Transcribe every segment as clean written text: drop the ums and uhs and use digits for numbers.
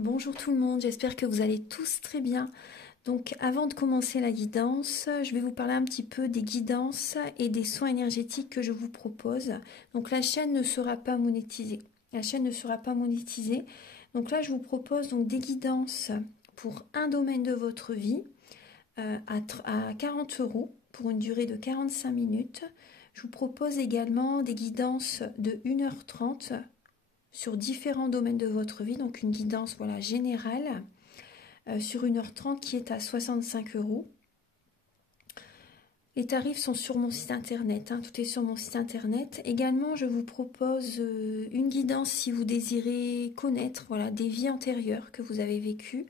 Bonjour tout le monde, j'espère que vous allez tous très bien. Donc avant de commencer la guidance, je vais vous parler un petit peu des guidances et des soins énergétiques que je vous propose. Donc la chaîne ne sera pas monétisée. La chaîne ne sera pas monétisée. Donc là je vous propose donc des guidances pour un domaine de votre vie à 40 € pour une durée de 45 minutes. Je vous propose également des guidances de 1h30 sur différents domaines de votre vie, donc une guidance voilà, générale sur 1h30 qui est à 65 €. Les tarifs sont sur mon site internet, hein, tout est sur mon site internet. Également, je vous propose une guidance si vous désirez connaître voilà, des vies antérieures que vous avez vécues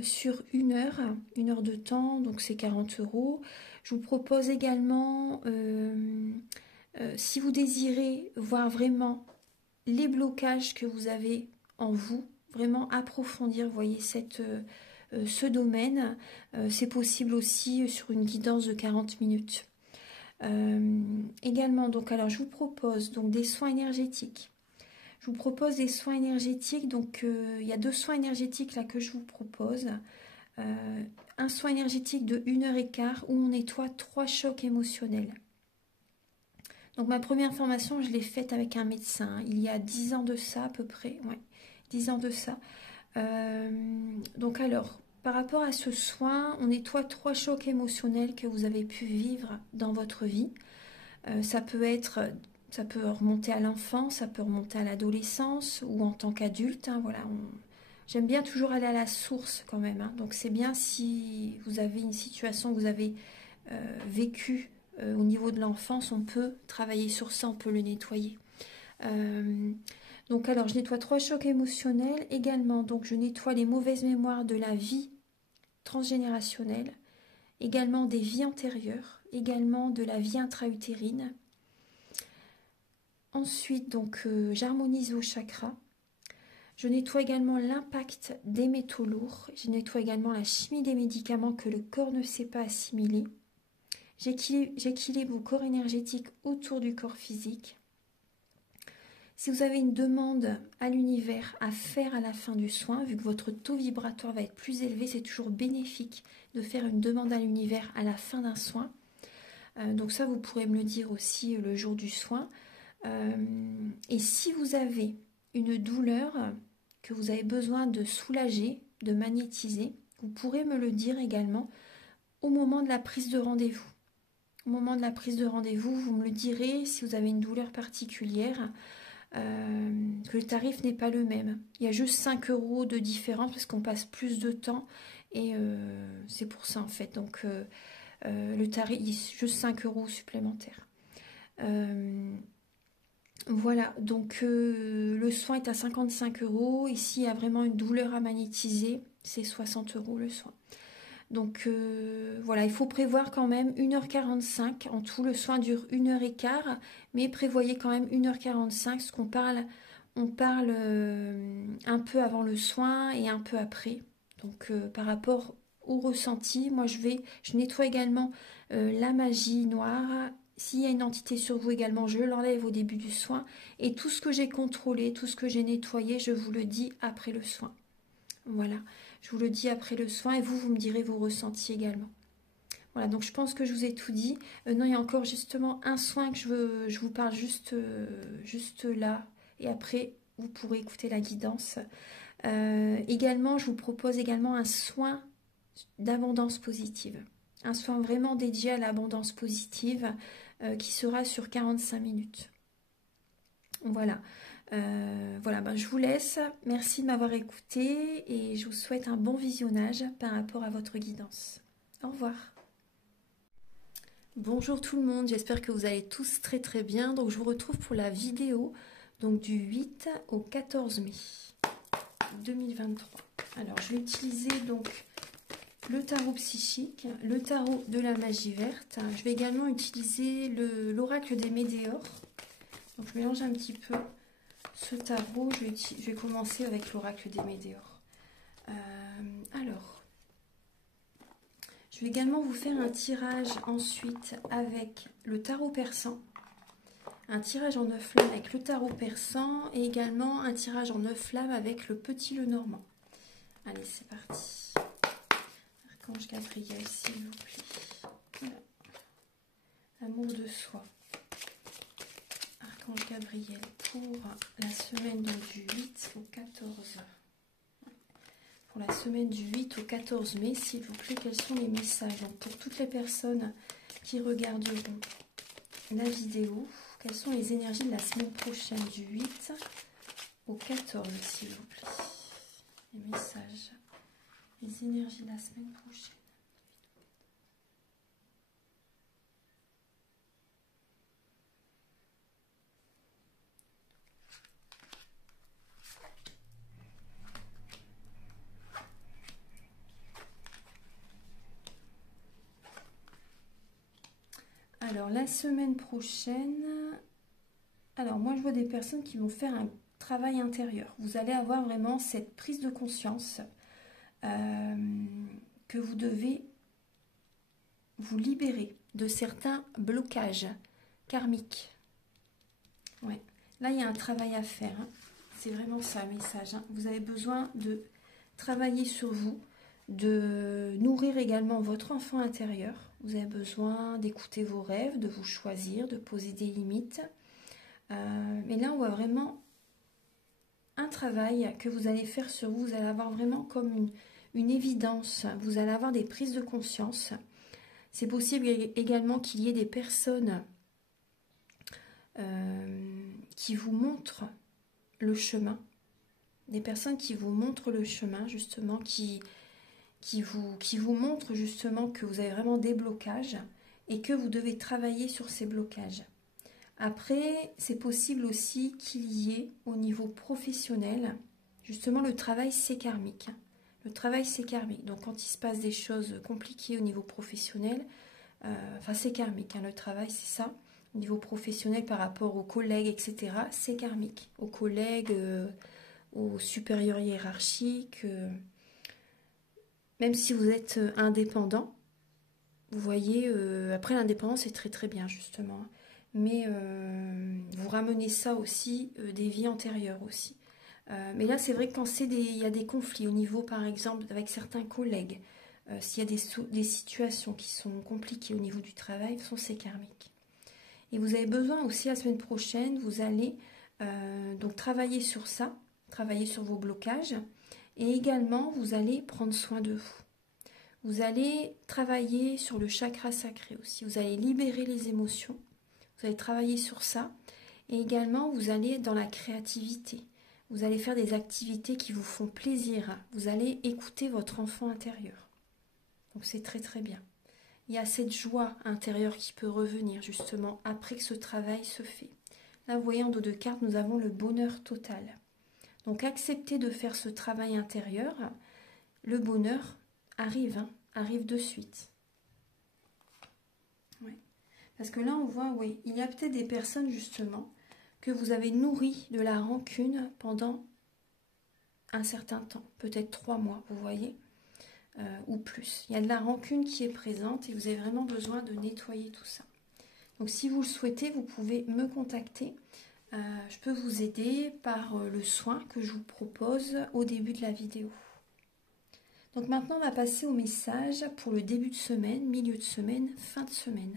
sur une heure de temps, donc c'est 40 €. Je vous propose également, si vous désirez voir vraiment les blocages que vous avez en vous, vraiment approfondir, vous voyez, ce domaine, c'est possible aussi sur une guidance de 40 minutes. Également, donc, alors je vous propose donc des soins énergétiques. Je vous propose des soins énergétiques, donc il y a 2 soins énergétiques là que je vous propose. Un soin énergétique de 1h15 où on nettoie 3 chocs émotionnels. Donc ma première formation, je l'ai faite avec un médecin, il y a 10 ans de ça à peu près, ouais, 10 ans de ça. Donc alors, par rapport à ce soin, on nettoie 3 chocs émotionnels que vous avez pu vivre dans votre vie. Ça peut remonter à l'enfance, ça peut remonter à l'adolescence ou en tant qu'adulte, hein, voilà. J'aime bien toujours aller à la source quand même, hein. Donc c'est bien si vous avez une situation que vous avez vécue au niveau de l'enfance, on peut travailler sur ça, on peut le nettoyer. Donc alors je nettoie 3 chocs émotionnels également, donc je nettoie les mauvaises mémoires de la vie transgénérationnelle, également des vies antérieures, également de la vie intra-utérine. Ensuite donc j'harmonise vos chakras. Je nettoie également l'impact des métaux lourds. Je nettoie également la chimie des médicaments que le corps ne sait pas assimiler. J'équilibre vos corps énergétiques autour du corps physique. Si vous avez une demande à l'univers à faire à la fin du soin, vu que votre taux vibratoire va être plus élevé, c'est toujours bénéfique de faire une demande à l'univers à la fin d'un soin. Donc ça, vous pourrez me le dire aussi le jour du soin. Et si vous avez une douleur que vous avez besoin de soulager, de magnétiser, vous pourrez me le dire également au moment de la prise de rendez-vous. Au moment de la prise de rendez-vous, vous me le direz si vous avez une douleur particulière, que le tarif n'est pas le même. Il y a juste 5 € de différence parce qu'on passe plus de temps et c'est pour ça en fait. Donc le tarif, il y a juste 5 € supplémentaires. Voilà, donc le soin est à 55 €. Ici, il y a vraiment une douleur à magnétiser, c'est 60 € le soin. Donc voilà, il faut prévoir quand même 1h45. En tout, le soin dure 1h15, mais prévoyez quand même 1h45, parce qu'on parle, on parle un peu avant le soin et un peu après. Donc par rapport au ressenti, moi je nettoie également la magie noire. S'il y a une entité sur vous également, je l'enlève au début du soin. Et tout ce que j'ai contrôlé, tout ce que j'ai nettoyé, je vous le dis après le soin. Voilà, je vous le dis après le soin et vous me direz vos ressentis également. Voilà, donc je pense que je vous ai tout dit. Non, il y a encore justement un soin que je vous parle juste là. Et après, vous pourrez écouter la guidance. Également, je vous propose également un soin d'abondance positive. Un soin vraiment dédié à l'abondance positive qui sera sur 45 minutes. Voilà. Voilà, ben, je vous laisse. Merci de m'avoir écouté et je vous souhaite un bon visionnage par rapport à votre guidance. Au revoir. Bonjour tout le monde, j'espère que vous allez tous très très bien. Donc je vous retrouve pour la vidéo donc, du 8 au 14 mai 2023. Alors je vais utiliser donc le tarot psychique, le tarot de la magie verte. Je vais également utiliser l'oracle des météores. Donc je mélange un petit peu ce tarot. Je vais commencer avec l'oracle des météores. Alors, je vais également vous faire un tirage ensuite avec le tarot persan. un tirage en 9 flammes avec le tarot persan et également un tirage en 9 flammes avec le petit Lenormand. Allez, c'est parti. Archange Gabriel, s'il vous plaît. Voilà. Amour de soi. Archange Gabriel pour la semaine donc, du 8 au 14. Pour la semaine du 8 au 14 mai, s'il vous plaît, quels sont les messages? Donc, pour toutes les personnes qui regarderont la vidéo, quelles sont les énergies de la semaine prochaine du 8 au 14, s'il vous plaît? Les messages, les énergies de la semaine prochaine. Alors, la semaine prochaine, alors moi je vois des personnes qui vont faire un travail intérieur. Vous allez avoir vraiment cette prise de conscience que vous devez vous libérer de certains blocages karmiques. Ouais. Là, il y a un travail à faire. Hein. C'est vraiment ça, le message. Hein. Vous avez besoin de travailler sur vous, de nourrir également votre enfant intérieur. Vous avez besoin d'écouter vos rêves, de vous choisir, de poser des limites. Mais là, on voit vraiment un travail que vous allez faire sur vous. Vous allez avoir vraiment comme une évidence. Vous allez avoir des prises de conscience. C'est possible également qu'il y ait des personnes qui vous montrent le chemin. Des personnes qui vous montrent le chemin, justement, qui vous montrent justement que vous avez vraiment des blocages et que vous devez travailler sur ces blocages. Après, c'est possible aussi qu'il y ait au niveau professionnel, justement le travail c'est karmique. Le travail c'est karmique. Donc quand il se passe des choses compliquées au niveau professionnel, enfin c'est karmique, hein, le travail c'est ça. Au niveau professionnel par rapport aux collègues, etc., c'est karmique. Aux collègues, aux supérieurs hiérarchiques, même si vous êtes indépendant, vous voyez, après l'indépendance c'est très très bien justement. Mais vous ramenez ça aussi des vies antérieures aussi. Mais là, c'est vrai que quand il y a des conflits au niveau, par exemple, avec certains collègues, s'il y a des situations qui sont compliquées au niveau du travail, c'est karmique. Et vous avez besoin aussi, la semaine prochaine, vous allez donc travailler sur ça, travailler sur vos blocages, et également, vous allez prendre soin de vous. Vous allez travailler sur le chakra sacré aussi. Vous allez libérer les émotions. Vous allez travailler sur ça. Et également, vous allez dans la créativité. Vous allez faire des activités qui vous font plaisir. Vous allez écouter votre enfant intérieur. Donc c'est très très bien. Il y a cette joie intérieure qui peut revenir justement après que ce travail se fait. Là, vous voyez en dos de carte, nous avons le bonheur total. Donc acceptez de faire ce travail intérieur. Le bonheur arrive, hein, arrive de suite. Ouais. Parce que là, on voit, oui, il y a peut-être des personnes, justement, que vous avez nourri de la rancune pendant un certain temps, peut-être 3 mois, vous voyez, ou plus. Il y a de la rancune qui est présente et vous avez vraiment besoin de nettoyer tout ça. Donc, si vous le souhaitez, vous pouvez me contacter. Je peux vous aider par le soin que je vous propose au début de la vidéo. Donc maintenant, on va passer au message pour le début de semaine, milieu de semaine, fin de semaine.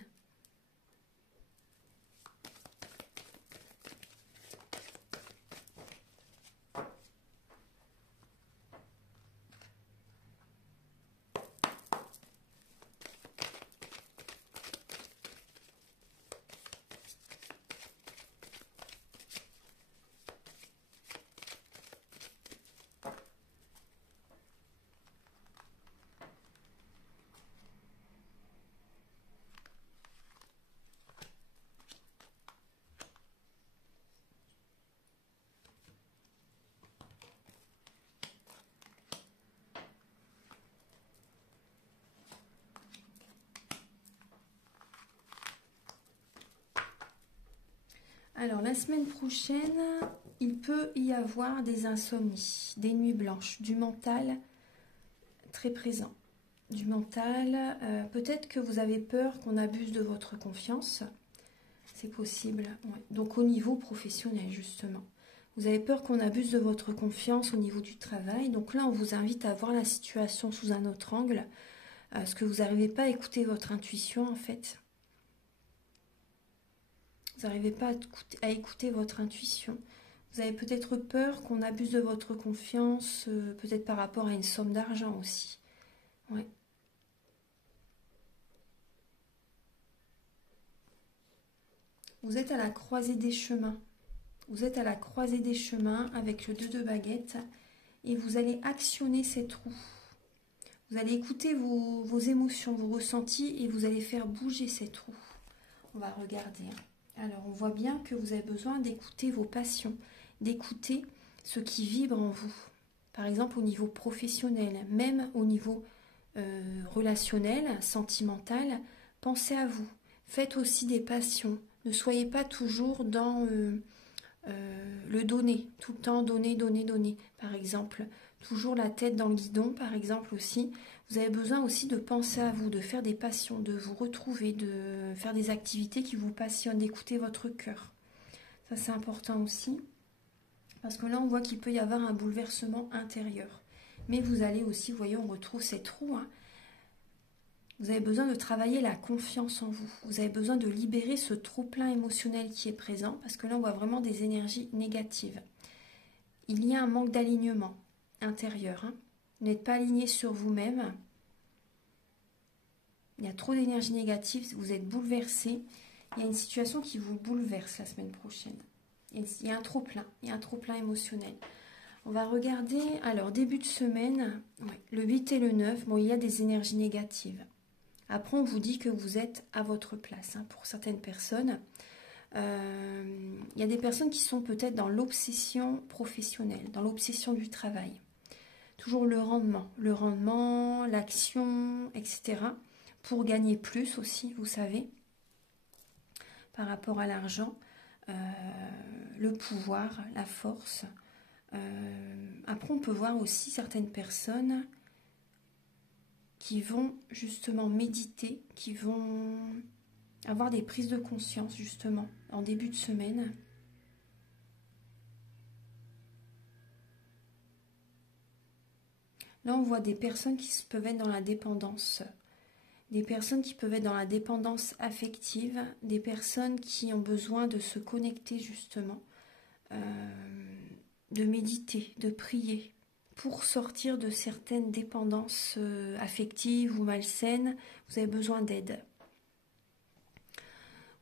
Alors, la semaine prochaine, il peut y avoir des insomnies, des nuits blanches, du mental très présent. Du mental, peut-être que vous avez peur qu'on abuse de votre confiance. c'est possible. Ouais. Donc au niveau professionnel, justement. Vous avez peur qu'on abuse de votre confiance au niveau du travail. Donc là, on vous invite à voir la situation sous un autre angle. Parce que vous n'arrivez pas à écouter votre intuition, en fait. Vous n'arrivez pas à écouter votre intuition. Vous avez peut-être peur qu'on abuse de votre confiance, peut-être par rapport à une somme d'argent aussi. Ouais. Vous êtes à la croisée des chemins. Vous êtes à la croisée des chemins avec le 2 de baguette et vous allez actionner cette roue. Vous allez écouter vos émotions, vos ressentis et vous allez faire bouger cette roue. On va regarder. Alors, on voit bien que vous avez besoin d'écouter vos passions, d'écouter ce qui vibre en vous. Par exemple, au niveau professionnel, même au niveau relationnel, sentimental, pensez à vous. Faites aussi des passions. Ne soyez pas toujours dans le donner, tout le temps donner, donner, donner. Par exemple, toujours la tête dans le guidon, par exemple aussi. Vous avez besoin aussi de penser à vous, de faire des passions, de vous retrouver, de faire des activités qui vous passionnent, d'écouter votre cœur. Ça, c'est important aussi. Parce que là, on voit qu'il peut y avoir un bouleversement intérieur. Mais vous allez aussi, vous voyez, on retrouve cette roue. Hein. Vous avez besoin de travailler la confiance en vous. Vous avez besoin de libérer ce trop-plein émotionnel qui est présent. Parce que là, on voit vraiment des énergies négatives. Il y a un manque d'alignement intérieur. Hein. Vous n'êtes pas aligné sur vous-même. Il y a trop d'énergie négative. Vous êtes bouleversé. Il y a une situation qui vous bouleverse la semaine prochaine. Il y a un trop-plein. Il y a un trop-plein émotionnel. On va regarder, alors début de semaine, ouais, le 8 et le 9, bon, il y a des énergies négatives. Après, on vous dit que vous êtes à votre place. Hein, pour certaines personnes, il y a des personnes qui sont peut-être dans l'obsession professionnelle, dans l'obsession du travail. Toujours le rendement, l'action, etc. Pour gagner plus aussi, vous savez, par rapport à l'argent, le pouvoir, la force. Après, on peut voir aussi certaines personnes qui vont justement méditer, qui vont avoir des prises de conscience justement en début de semaine. Là, on voit des personnes qui peuvent être dans la dépendance, des personnes qui peuvent être dans la dépendance affective, des personnes qui ont besoin de se connecter justement, de méditer, de prier, pour sortir de certaines dépendances affectives ou malsaines. Vous avez besoin d'aide.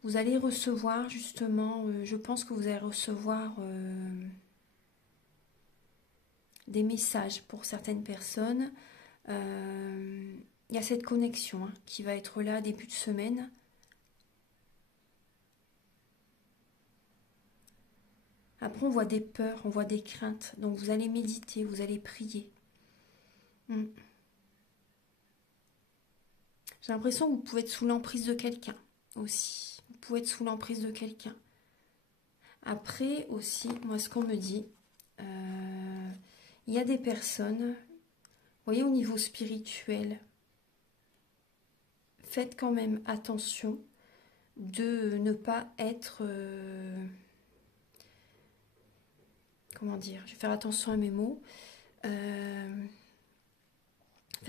Vous allez recevoir justement, je pense que vous allez recevoir des messages pour certaines personnes. Il y a cette connexion hein, qui va être là début de semaine. Après, on voit des peurs, on voit des craintes. Donc, vous allez méditer, vous allez prier. J'ai l'impression que vous pouvez être sous l'emprise de quelqu'un aussi. Vous pouvez être sous l'emprise de quelqu'un. Après aussi, moi, ce qu'on me dit, il y a des personnes, vous voyez, au niveau spirituel, faites quand même attention de ne pas être... comment dire, je vais faire attention à mes mots. Faites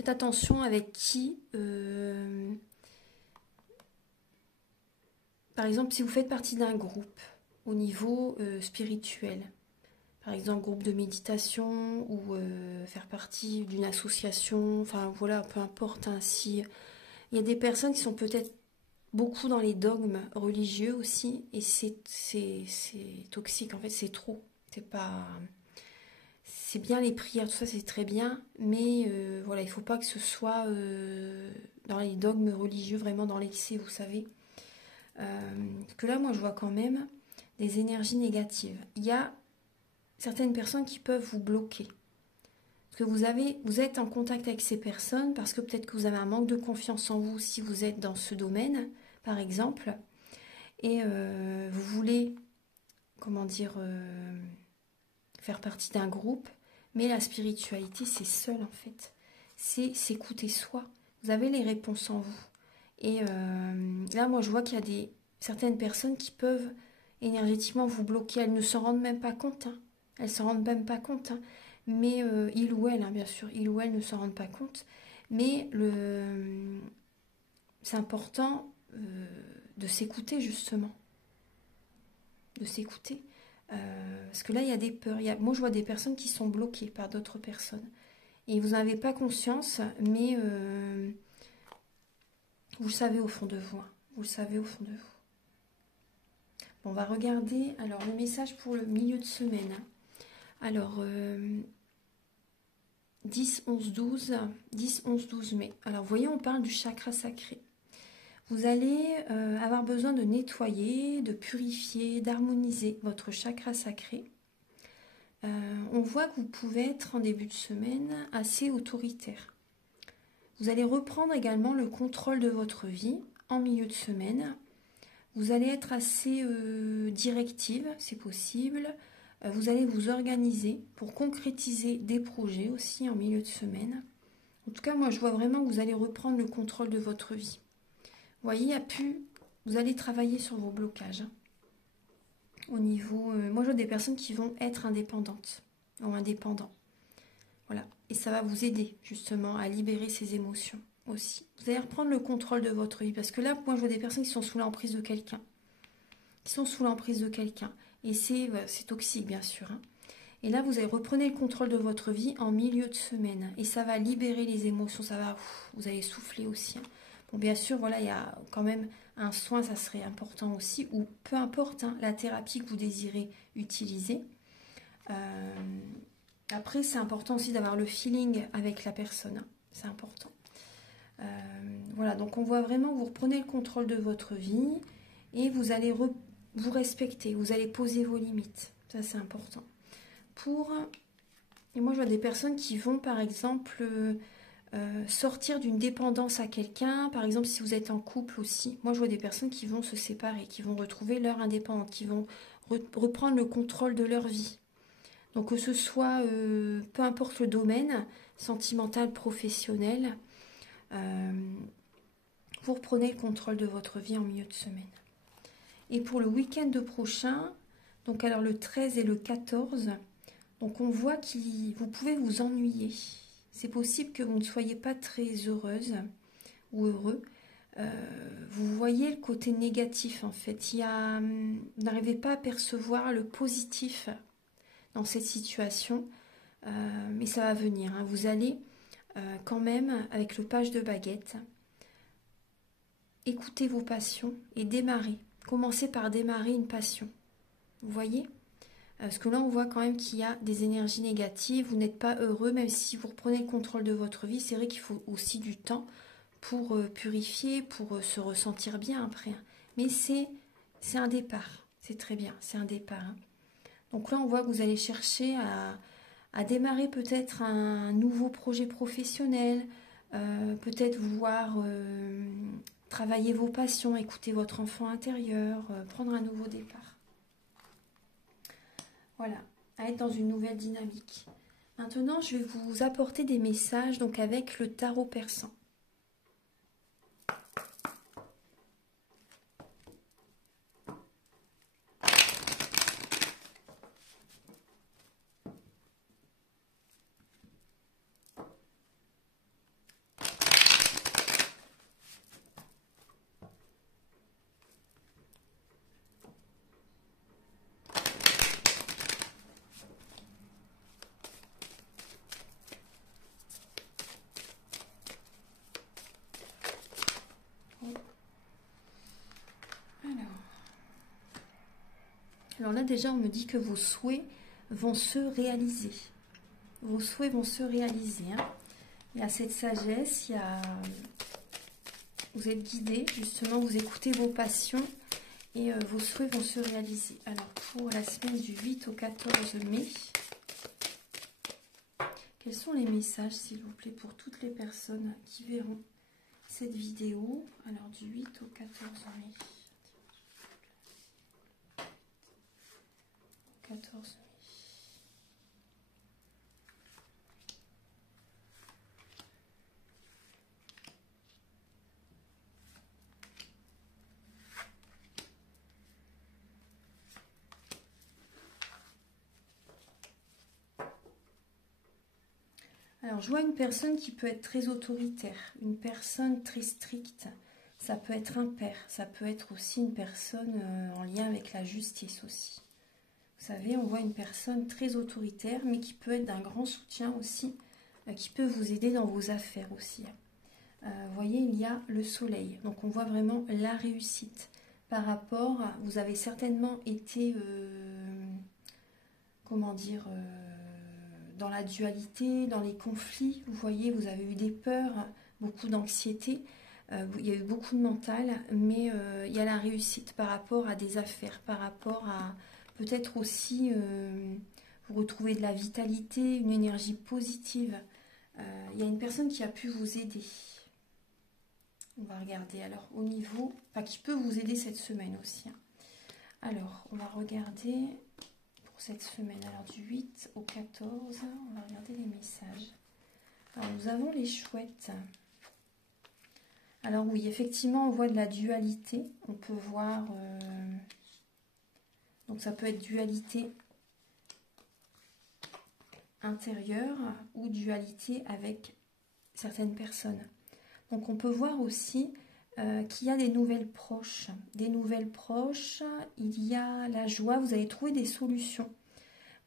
attention avec qui, par exemple, si vous faites partie d'un groupe au niveau spirituel, par exemple groupe de méditation ou faire partie d'une association, enfin voilà, peu importe. Hein, si il y a des personnes qui sont peut-être beaucoup dans les dogmes religieux aussi, et c'est toxique, en fait, c'est trop. C'est pas... C'est bien les prières, tout ça, c'est très bien, mais voilà, il ne faut pas que ce soit dans les dogmes religieux, vraiment dans l'excès, vous savez. Parce que là, moi, je vois quand même des énergies négatives. Il y a certaines personnes qui peuvent vous bloquer. Parce que vous êtes en contact avec ces personnes, parce que peut-être que vous avez un manque de confiance en vous si vous êtes dans ce domaine, par exemple, et vous voulez, comment dire, faire partie d'un groupe, mais la spiritualité, c'est seul en fait. C'est s'écouter soi. Vous avez les réponses en vous. Et là, moi, je vois qu'il y a certaines personnes qui peuvent énergétiquement vous bloquer. Elles ne s'en rendent même pas compte. Hein. Elles s'en rendent même pas compte. Hein. Mais il ou elle, hein, bien sûr, il ou elle ne s'en rendent pas compte. Mais c'est important de s'écouter, justement. De s'écouter. Parce que là, il y a des peurs. Moi, je vois des personnes qui sont bloquées par d'autres personnes. Et vous n'en avez pas conscience, mais vous le savez au fond de vous. Hein. Vous le savez au fond de vous. Bon, on va regarder alors le message pour le milieu de semaine. Hein. Alors, 10, 11, 12, 10, 11, 12 mai. Alors, vous voyez, on parle du chakra sacré. Vous allez avoir besoin de nettoyer, de purifier, d'harmoniser votre chakra sacré. On voit que vous pouvez être en début de semaine assez autoritaire. Vous allez reprendre également le contrôle de votre vie en milieu de semaine. Vous allez être assez directive, c'est possible. Vous allez vous organiser pour concrétiser des projets aussi en milieu de semaine. En tout cas, moi, je vois vraiment que vous allez reprendre le contrôle de votre vie. Vous voyez, vous allez travailler sur vos blocages. Hein. Au niveau, moi, je vois des personnes qui vont être indépendantes ou indépendants. Voilà. Et ça va vous aider, justement, à libérer ces émotions aussi. Vous allez reprendre le contrôle de votre vie. Parce que là, moi, je vois des personnes qui sont sous l'emprise de quelqu'un. Et c'est toxique, bien sûr. Hein. Et là, vous allez reprendre le contrôle de votre vie en milieu de semaine. Et ça va libérer les émotions. Vous allez souffler aussi. Hein. Bon, bien sûr, voilà, il y a quand même un soin, ça serait important aussi. Ou peu importe hein, la thérapie que vous désirez utiliser. Après, c'est important aussi d'avoir le feeling avec la personne. Hein. C'est important. Voilà, donc on voit vraiment que vous reprenez le contrôle de votre vie et vous allez vous respecter, vous allez poser vos limites. Ça, c'est important. Et moi, je vois des personnes qui vont, par exemple, sortir d'une dépendance à quelqu'un. Par exemple, si vous êtes en couple aussi. Moi, je vois des personnes qui vont se séparer, qui vont retrouver leur indépendance, qui vont reprendre le contrôle de leur vie. Donc, que ce soit, peu importe le domaine, sentimental, professionnel, vous reprenez le contrôle de votre vie en milieu de semaine. Et pour le week-end prochain, donc alors le 13 et le 14, donc on voit que vous pouvez vous ennuyer. C'est possible que vous ne soyez pas très heureuse ou heureux. Vous voyez le côté négatif en fait. Vous n'arrivez pas à percevoir le positif dans cette situation, mais ça va venir. Hein. Vous allez quand même, avec le page de baguette, écouter vos passions et démarrer. Commencez par démarrer une passion. Vous voyez ? Parce que là, on voit quand même qu'il y a des énergies négatives. Vous n'êtes pas heureux, même si vous reprenez le contrôle de votre vie. C'est vrai qu'il faut aussi du temps pour purifier, pour se ressentir bien après. Mais c'est un départ. C'est très bien, c'est un départ. Hein. Donc là, on voit que vous allez chercher à démarrer peut-être un nouveau projet professionnel, peut-être voir travailler vos passions, écouter votre enfant intérieur, prendre un nouveau départ. Voilà, à être dans une nouvelle dynamique. Maintenant, je vais vous apporter des messages donc avec le tarot persan. Alors là, déjà, on me dit que vos souhaits vont se réaliser. Vos souhaits vont se réaliser. Hein. Il y a cette sagesse, vous êtes guidé, justement, vous écoutez vos passions et vos souhaits vont se réaliser. Alors, pour la semaine du 8 au 14 mai, quels sont les messages, s'il vous plaît, pour toutes les personnes qui verront cette vidéo? Alors, du 8 au 14 mai. 14 mai. Alors, je vois une personne qui peut être très autoritaire, une personne très stricte. Ça peut être un père, ça peut être aussi une personne en lien avec la justice aussi. Vous savez, on voit une personne très autoritaire, mais qui peut être d'un grand soutien aussi, qui peut vous aider dans vos affaires aussi. Vous voyez, il y a le soleil. Donc, on voit vraiment la réussite. Par rapport, vous avez certainement été, comment dire, dans la dualité, dans les conflits. Vous voyez, vous avez eu des peurs, beaucoup d'anxiété. Il y a eu beaucoup de mental, mais il y a la réussite par rapport à des affaires, par rapport à peut-être aussi vous retrouver de la vitalité, une énergie positive. Il y a une personne qui a pu vous aider. On va regarder alors au niveau, enfin qui peut vous aider cette semaine aussi. Alors, on va regarder pour cette semaine, alors du 8 au 14, on va regarder les messages. Alors, nous avons les chouettes. Alors oui, effectivement, on voit de la dualité. On peut voir, donc ça peut être dualité intérieure ou dualité avec certaines personnes. Donc on peut voir aussi qu'il y a des nouvelles proches. Des nouvelles proches, il y a la joie, vous allez trouver des solutions.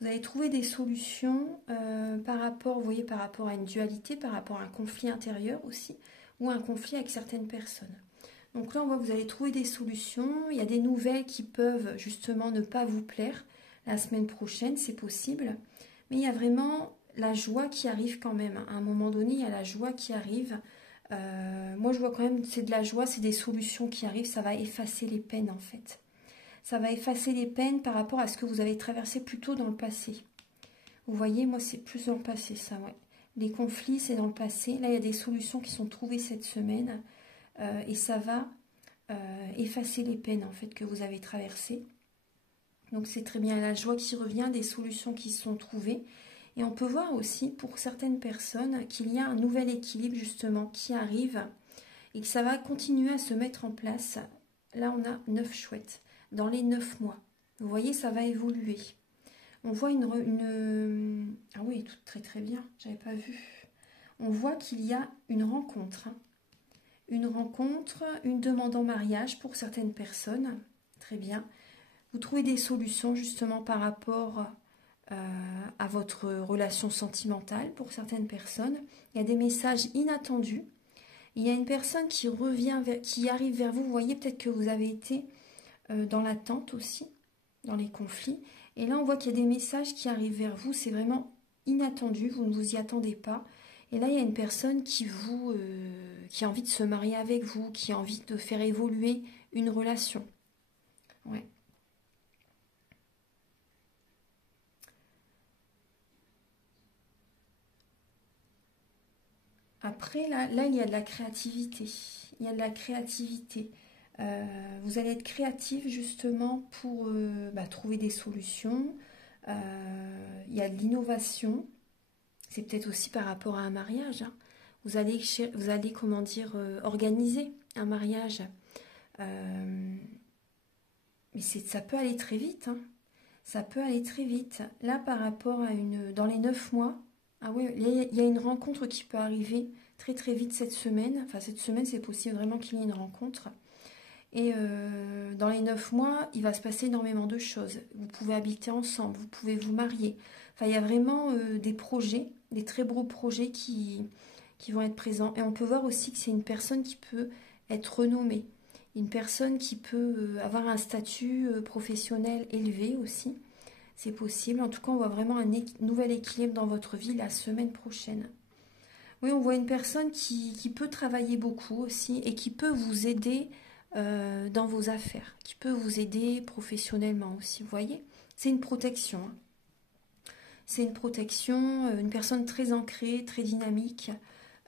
Vous allez trouver des solutions par rapport, vous voyez, par rapport à une dualité, par rapport à un conflit intérieur aussi, ou un conflit avec certaines personnes. Donc là, on voit que vous allez trouver des solutions. Il y a des nouvelles qui peuvent justement ne pas vous plaire la semaine prochaine, c'est possible. Mais il y a vraiment la joie qui arrive quand même. À un moment donné, il y a la joie qui arrive. Moi, je vois quand même, c'est de la joie, c'est des solutions qui arrivent. Ça va effacer les peines en fait. Ça va effacer les peines par rapport à ce que vous avez traversé plus tôt dans le passé. Vous voyez, moi, c'est plus dans le passé, ça, ouais. Les conflits, c'est dans le passé. Là, il y a des solutions qui sont trouvées cette semaine. Et ça va effacer les peines, en fait, que vous avez traversées. Donc, c'est très bien la joie qui revient, des solutions qui sont trouvées. Et on peut voir aussi, pour certaines personnes, qu'il y a un nouvel équilibre, justement, qui arrive et que ça va continuer à se mettre en place. Là, on a 9 chouettes. Dans les 9 mois. Vous voyez, ça va évoluer. On voit une... Ah oui, tout très très bien, j'avais pas vu. On voit qu'il y a une rencontre. Une rencontre, une demande en mariage pour certaines personnes. Très bien. Vous trouvez des solutions justement par rapport à votre relation sentimentale pour certaines personnes. Il y a des messages inattendus. Il y a une personne qui revient, qui arrive vers vous. Vous voyez peut-être que vous avez été dans l'attente aussi, dans les conflits. Et là, on voit qu'il y a des messages qui arrivent vers vous. C'est vraiment inattendu, vous ne vous y attendez pas. Et là, il y a une personne qui a envie de se marier avec vous, qui a envie de faire évoluer une relation. Ouais. Après, là, il y a de la créativité. Il y a de la créativité. Vous allez être créatif justement pour trouver des solutions. Il y a de l'innovation. C'est peut-être aussi par rapport à un mariage. Hein. Vous allez comment dire, organiser un mariage. Mais ça peut aller très vite. Hein. Ça peut aller très vite. Là, par rapport à dans les 9 mois, ah oui, il y a une rencontre qui peut arriver très très vite cette semaine. Enfin, cette semaine, c'est possible vraiment qu'il y ait une rencontre. Et dans les 9 mois, il va se passer énormément de choses. Vous pouvez habiter ensemble, vous pouvez vous marier. Enfin, il y a vraiment des projets, des très beaux projets qui vont être présents. Et on peut voir aussi que c'est une personne qui peut être renommée. Une personne qui peut avoir un statut professionnel élevé aussi. C'est possible. En tout cas, on voit vraiment un nouvel équilibre dans votre vie la semaine prochaine. Oui, on voit une personne qui peut travailler beaucoup aussi et qui peut vous aider dans vos affaires, qui peut vous aider professionnellement aussi, vous voyez. C'est une protection. Hein. C'est une protection, une personne très ancrée, très dynamique.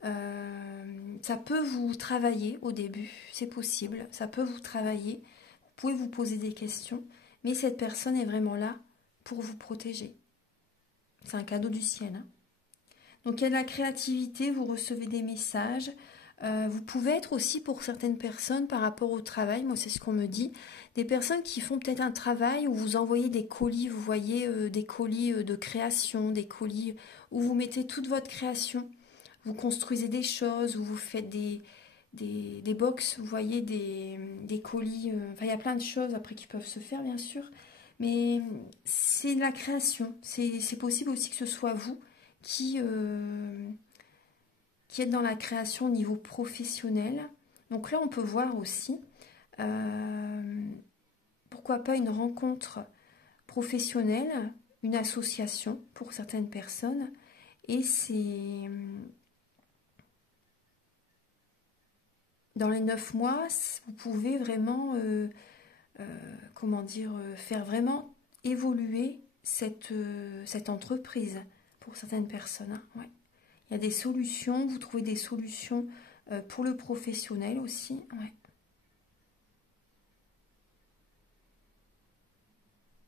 Ça peut vous travailler au début, c'est possible, ça peut vous travailler. Vous pouvez vous poser des questions, mais cette personne est vraiment là pour vous protéger. C'est un cadeau du ciel. Hein. Donc il y a de la créativité, vous recevez des messages. Vous pouvez être aussi pour certaines personnes par rapport au travail, moi c'est ce qu'on me dit, des personnes qui font peut-être un travail où vous envoyez des colis, vous voyez des colis de création, des colis où vous mettez toute votre création, vous construisez des choses, où vous faites des box, vous voyez des colis, enfin il y a plein de choses après qui peuvent se faire bien sûr, mais c'est de la création, c'est possible aussi que ce soit vous qui... qui est dans la création au niveau professionnel. Donc là, on peut voir aussi, pourquoi pas une rencontre professionnelle, une association pour certaines personnes. Et c'est dans les 9 mois, vous pouvez vraiment, comment dire, faire vraiment évoluer cette entreprise pour certaines personnes. Hein, ouais. Il y a des solutions, vous trouvez des solutions pour le professionnel aussi. Ouais.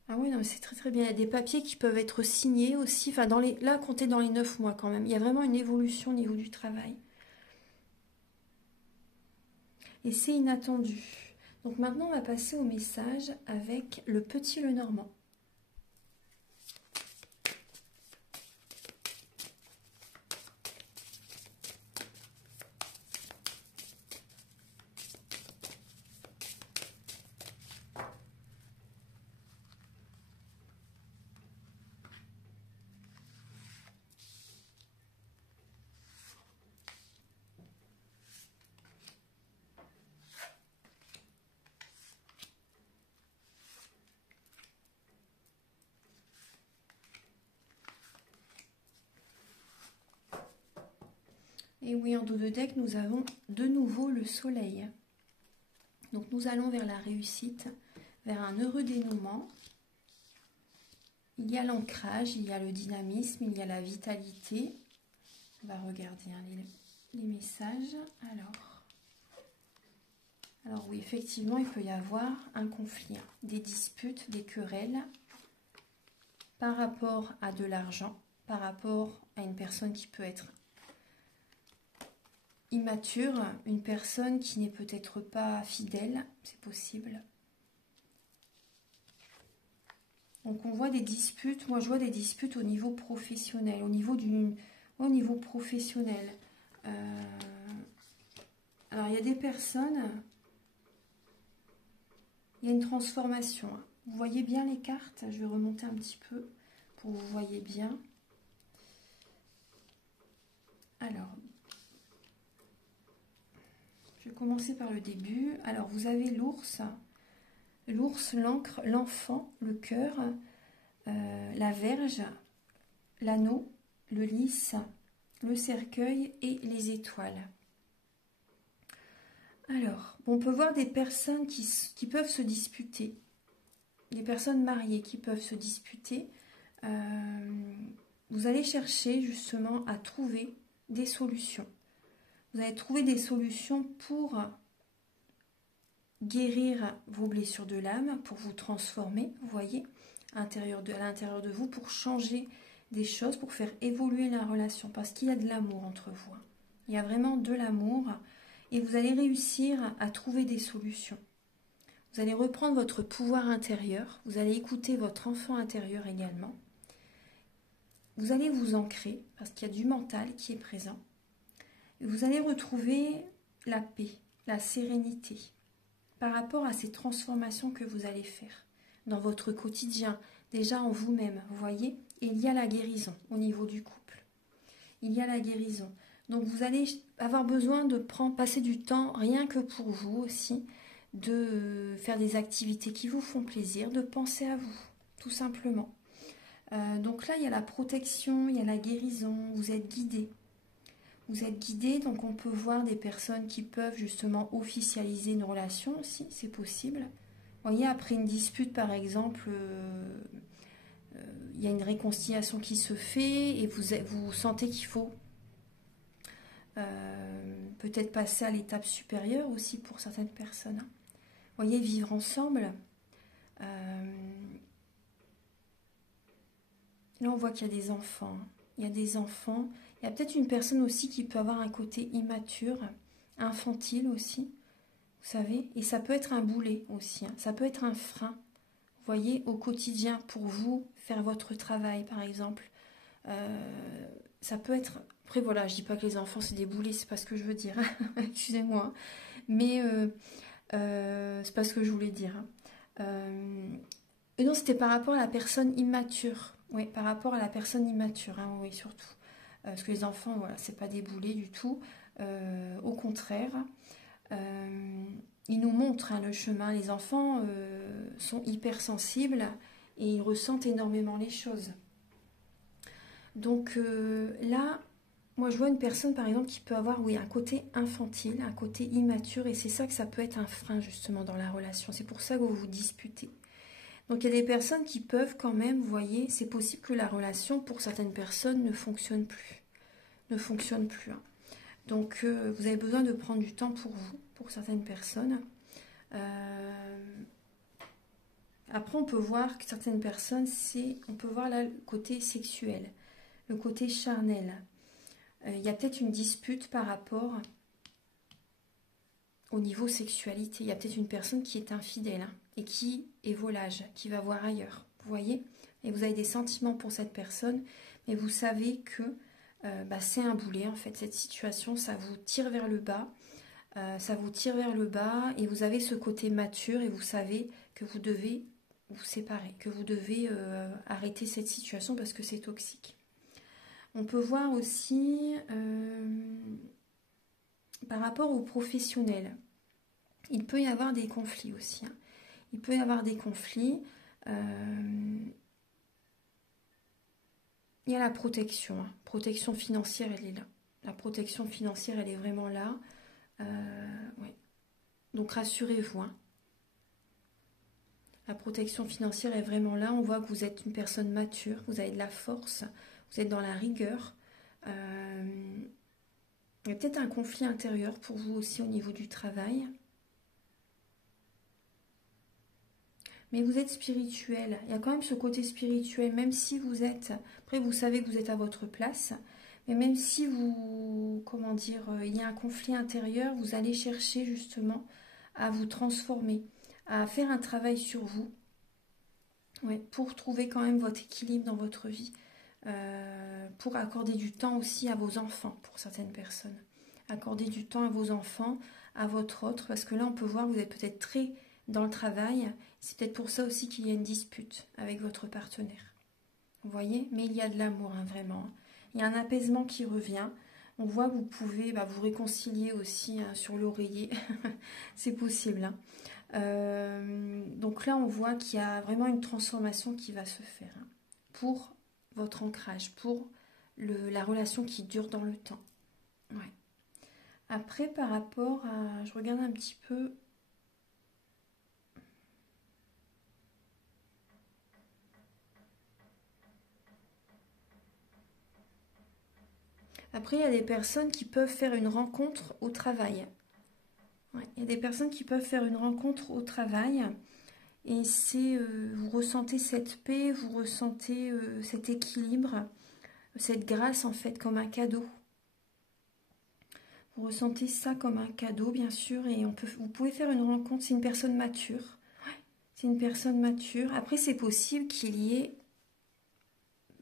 Ah oui, non, mais c'est très très bien. Il y a des papiers qui peuvent être signés aussi. Enfin, là, comptez dans les 9 mois quand même. Il y a vraiment une évolution au niveau du travail. Et c'est inattendu. Donc maintenant, on va passer au message avec le petit Lenormand. Et oui, en dos de deck, nous avons de nouveau le soleil. Donc nous allons vers la réussite, vers un heureux dénouement. Il y a l'ancrage, il y a le dynamisme, il y a la vitalité. On va regarder hein, les messages. Alors oui, effectivement, il peut y avoir un conflit, hein, des disputes, des querelles par rapport à de l'argent, par rapport à une personne qui peut être immature, une personne qui n'est peut-être pas fidèle, c'est possible. Donc on voit des disputes, moi je vois des disputes au niveau professionnel, au niveau professionnel. Alors il y a des personnes, il y a une transformation. Vous voyez bien les cartes, je vais remonter un petit peu pour que vous voyez bien. Alors, je vais commencer par le début. Alors vous avez l'ours, l'encre, l'enfant, le cœur, la verge, l'anneau, le lys, le cercueil et les étoiles. Alors, on peut voir des personnes qui peuvent se disputer, des personnes mariées qui peuvent se disputer. Vous allez chercher justement à trouver des solutions. Vous allez trouver des solutions pour guérir vos blessures de l'âme, pour vous transformer, vous voyez, à l'intérieur de vous, pour changer des choses, pour faire évoluer la relation, parce qu'il y a de l'amour entre vous. Il y a vraiment de l'amour et vous allez réussir à trouver des solutions. Vous allez reprendre votre pouvoir intérieur, vous allez écouter votre enfant intérieur également. Vous allez vous ancrer, parce qu'il y a du mental qui est présent. Et vous allez retrouver la paix, la sérénité, par rapport à ces transformations que vous allez faire dans votre quotidien, déjà en vous-même, vous voyez. Et il y a la guérison au niveau du couple. Il y a la guérison. Donc vous allez avoir besoin de passer du temps rien que pour vous aussi, de faire des activités qui vous font plaisir, de penser à vous, tout simplement. Donc là, il y a la protection, il y a la guérison, vous êtes guidé. Vous êtes guidé, donc on peut voir des personnes qui peuvent justement officialiser une relation aussi, c'est possible. Vous voyez, après une dispute par exemple, il y a une réconciliation qui se fait et vous sentez qu'il faut peut-être passer à l'étape supérieure aussi pour certaines personnes. Vous voyez, vivre ensemble. Là, on voit qu'il y a des enfants. Il y a des enfants. Il y a peut-être une personne aussi qui peut avoir un côté immature infantile aussi, vous savez. Et ça peut être un boulet aussi, hein. Ça peut être un frein, vous voyez, au quotidien pour vous faire votre travail, par exemple. Ça peut être... Après, voilà, je dis pas que les enfants, c'est des boulets, c'est pas ce que je veux dire. Excusez-moi. Mais c'est pas ce que je voulais dire, hein. Et non, c'était par rapport à la personne immature. Oui, par rapport à la personne immature, hein, oui, surtout. Parce que les enfants, voilà, c'est pas des boulets du tout. Au contraire, ils nous montrent, hein, le chemin. Les enfants sont hypersensibles et ils ressentent énormément les choses. Donc là, moi je vois une personne par exemple qui peut avoir, oui, un côté infantile, un côté immature, et c'est ça que ça peut être un frein justement dans la relation. C'est pour ça que vous vous disputez. Donc il y a des personnes qui peuvent quand même, vous voyez, c'est possible que la relation pour certaines personnes ne fonctionne plus. Ne fonctionne plus, hein. Donc vous avez besoin de prendre du temps pour vous, pour certaines personnes. Après on peut voir que certaines personnes, on peut voir là le côté sexuel, le côté charnel. Il y a peut-être une dispute par rapport au niveau sexualité. Il y a peut-être une personne qui est infidèle, hein, et qui est volage, qui va voir ailleurs. Vous voyez? Et vous avez des sentiments pour cette personne, mais vous savez que c'est un boulet en fait. Cette situation, ça vous tire vers le bas. Ça vous tire vers le bas et vous avez ce côté mature et vous savez que vous devez vous séparer, que vous devez arrêter cette situation parce que c'est toxique. On peut voir aussi par rapport aux professionnels, il peut y avoir des conflits aussi, hein. Il peut y avoir des conflits. Il y a la protection, hein. Protection financière, elle est là. La protection financière, elle est vraiment là. Ouais. Donc rassurez-vous, hein. La protection financière est vraiment là. On voit que vous êtes une personne mature, vous avez de la force, vous êtes dans la rigueur. Il y a peut-être un conflit intérieur pour vous aussi au niveau du travail. Mais vous êtes spirituel. Il y a quand même ce côté spirituel, même si vous êtes... Après, vous savez que vous êtes à votre place. Mais même si vous... Comment dire, il y a un conflit intérieur, vous allez chercher justement à vous transformer, à faire un travail sur vous. Ouais, pour trouver quand même votre équilibre dans votre vie. Pour accorder du temps aussi à vos enfants, pour certaines personnes. Accorder du temps à vos enfants, à votre autre, parce que là on peut voir que vous êtes peut-être très dans le travail. C'est peut-être pour ça aussi qu'il y a une dispute avec votre partenaire. Vous voyez? Mais il y a de l'amour, hein, vraiment. Il y a un apaisement qui revient. On voit que vous pouvez vous réconcilier aussi, hein, sur l'oreiller. C'est possible, hein. Donc là on voit qu'il y a vraiment une transformation qui va se faire, hein, pour votre ancrage, pour la relation qui dure dans le temps. Ouais. Après, par rapport à... Je regarde un petit peu... Après, il y a des personnes qui peuvent faire une rencontre au travail. Ouais, il y a des personnes qui peuvent faire une rencontre au travail. Et c'est... vous ressentez cette paix, vous ressentez cet équilibre, cette grâce en fait, comme un cadeau. Vous ressentez ça comme un cadeau, bien sûr, et vous pouvez faire une rencontre. C'est une personne mature. Ouais, c'est une personne mature. Après, c'est possible qu'il y ait,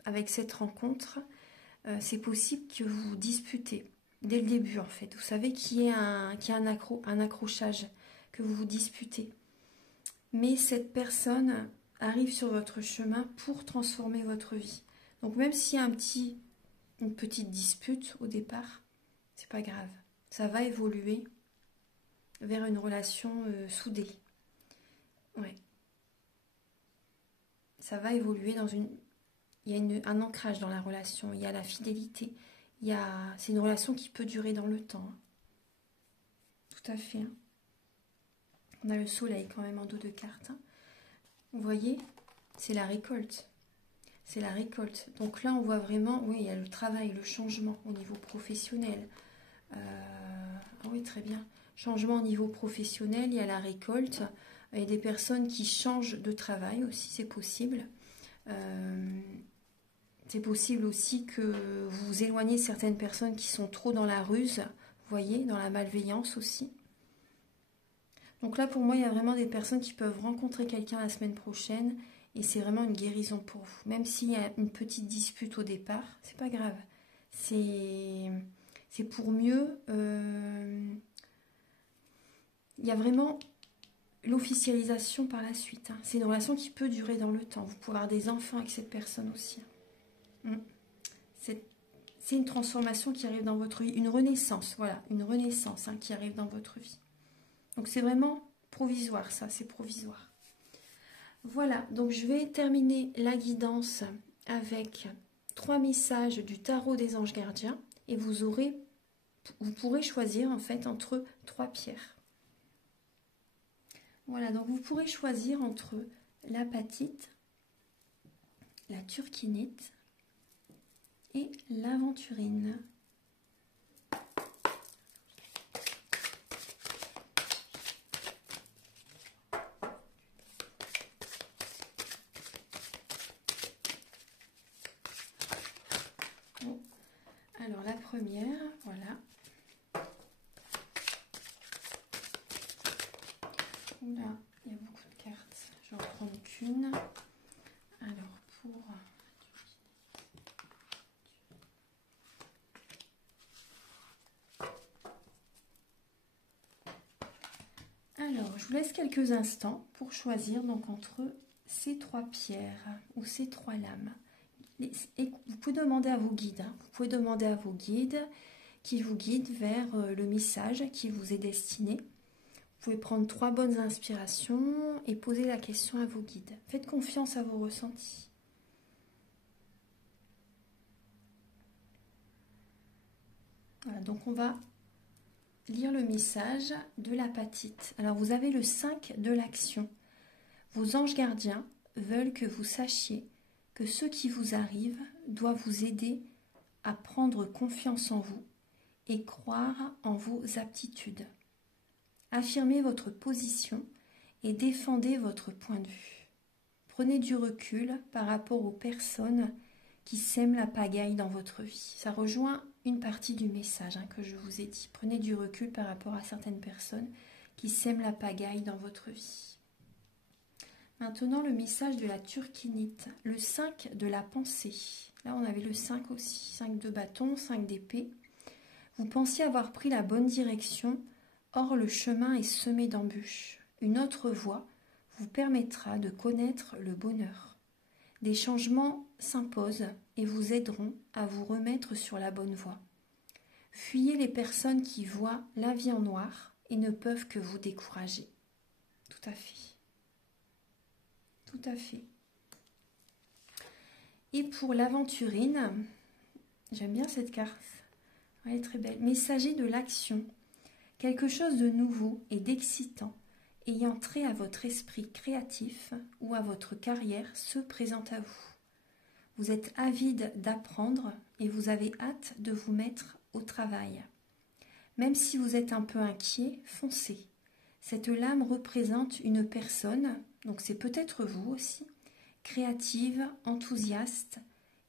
avec cette rencontre, c'est possible que vous vous disputez dès le début, en fait. Vous savez qu'il y a un accrochage, que vous vous disputez. Mais cette personne arrive sur votre chemin pour transformer votre vie. Donc, même s'il y a une petite dispute au départ, c'est pas grave. Ça va évoluer vers une relation soudée. Ouais. Ça va évoluer dans une... Il y a un ancrage dans la relation, il y a la fidélité. C'est une relation qui peut durer dans le temps, hein. Tout à fait, hein. On a le soleil quand même en dos de carte, hein. Vous voyez, c'est la récolte. C'est la récolte. Donc là, on voit vraiment, oui, il y a le travail, le changement au niveau professionnel. Ah oui, très bien. Changement au niveau professionnel, il y a la récolte. Il y a des personnes qui changent de travail aussi, c'est possible. C'est possible aussi que vous vous éloignez de certaines personnes qui sont trop dans la ruse. Vous voyez, dans la malveillance aussi. Donc là, pour moi, il y a vraiment des personnes qui peuvent rencontrer quelqu'un la semaine prochaine et c'est vraiment une guérison pour vous. Même s'il y a une petite dispute au départ, c'est pas grave. C'est pour mieux. Il y a vraiment l'officialisation par la suite. Hein. C'est une relation qui peut durer dans le temps. Vous pouvez avoir des enfants avec cette personne aussi. C'est une transformation qui arrive dans votre vie, une renaissance, voilà, une renaissance qui arrive dans votre vie. Donc c'est vraiment provisoire, ça, c'est provisoire. Voilà, donc je vais terminer la guidance avec 3 messages du tarot des anges gardiens et vous pourrez choisir en fait entre 3 pierres. Voilà, donc vous pourrez choisir entre l'apatite, la turquinite et l'aventurine. Bon. Alors la première, voilà. Oula, il y a beaucoup de cartes. Je vais en prendre qu'une. Alors pour... Alors, je vous laisse quelques instants pour choisir donc entre ces 3 pierres ou ces 3 lames. Et vous pouvez demander à vos guides, vous pouvez demander à vos guides qui vous guident vers le message qui vous est destiné. Vous pouvez prendre 3 bonnes inspirations et poser la question à vos guides. Faites confiance à vos ressentis. Voilà, donc on va lire le message de l'apatite. Alors vous avez le 5 de l'action. Vos anges gardiens veulent que vous sachiez que ce qui vous arrive doit vous aider à prendre confiance en vous et croire en vos aptitudes. Affirmez votre position et défendez votre point de vue. Prenez du recul par rapport aux personnes qui sèment la pagaille dans votre vie. Ça rejoint une partie du message que je vous ai dit. Prenez du recul par rapport à certaines personnes qui sèment la pagaille dans votre vie. Maintenant, le message de la turquinite, le 5 de la pensée. Là, on avait le 5 aussi, 5 de bâton, 5 d'épée. Vous pensiez avoir pris la bonne direction, or le chemin est semé d'embûches. Une autre voie vous permettra de connaître le bonheur. Des changements s'imposent et vous aideront à vous remettre sur la bonne voie. Fuyez les personnes qui voient la vie en noir et ne peuvent que vous décourager. Tout à fait. Tout à fait. Et pour l'aventurine, j'aime bien cette carte. Elle est très belle. Messager de l'action. Quelque chose de nouveau et d'excitant ayant trait à votre esprit créatif ou à votre carrière se présente à vous. Vous êtes avide d'apprendre et vous avez hâte de vous mettre au travail. Même si vous êtes un peu inquiet, foncez. Cette lame représente une personne, donc c'est peut-être vous aussi, créative, enthousiaste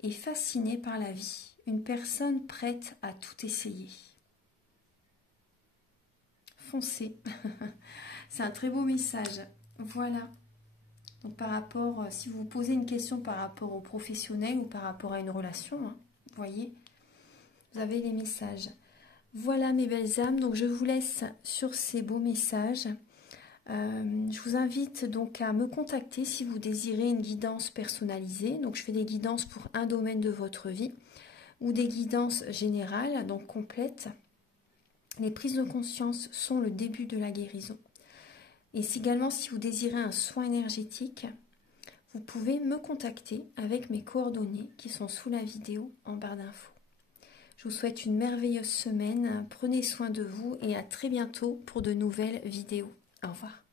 et fascinée par la vie. Une personne prête à tout essayer. Foncez. C'est un très beau message. Voilà. Donc par rapport, si vous vous posez une question par rapport au professionnel ou par rapport à une relation, vous voyez, vous avez les messages. Voilà mes belles âmes, donc je vous laisse sur ces beaux messages. Je vous invite donc à me contacter si vous désirez une guidance personnalisée. Donc je fais des guidances pour un domaine de votre vie ou des guidances générales, donc complètes. Les prises de conscience sont le début de la guérison. Et également, si vous désirez un soin énergétique, vous pouvez me contacter avec mes coordonnées qui sont sous la vidéo en barre d'infos. Je vous souhaite une merveilleuse semaine, prenez soin de vous et à très bientôt pour de nouvelles vidéos. Au revoir.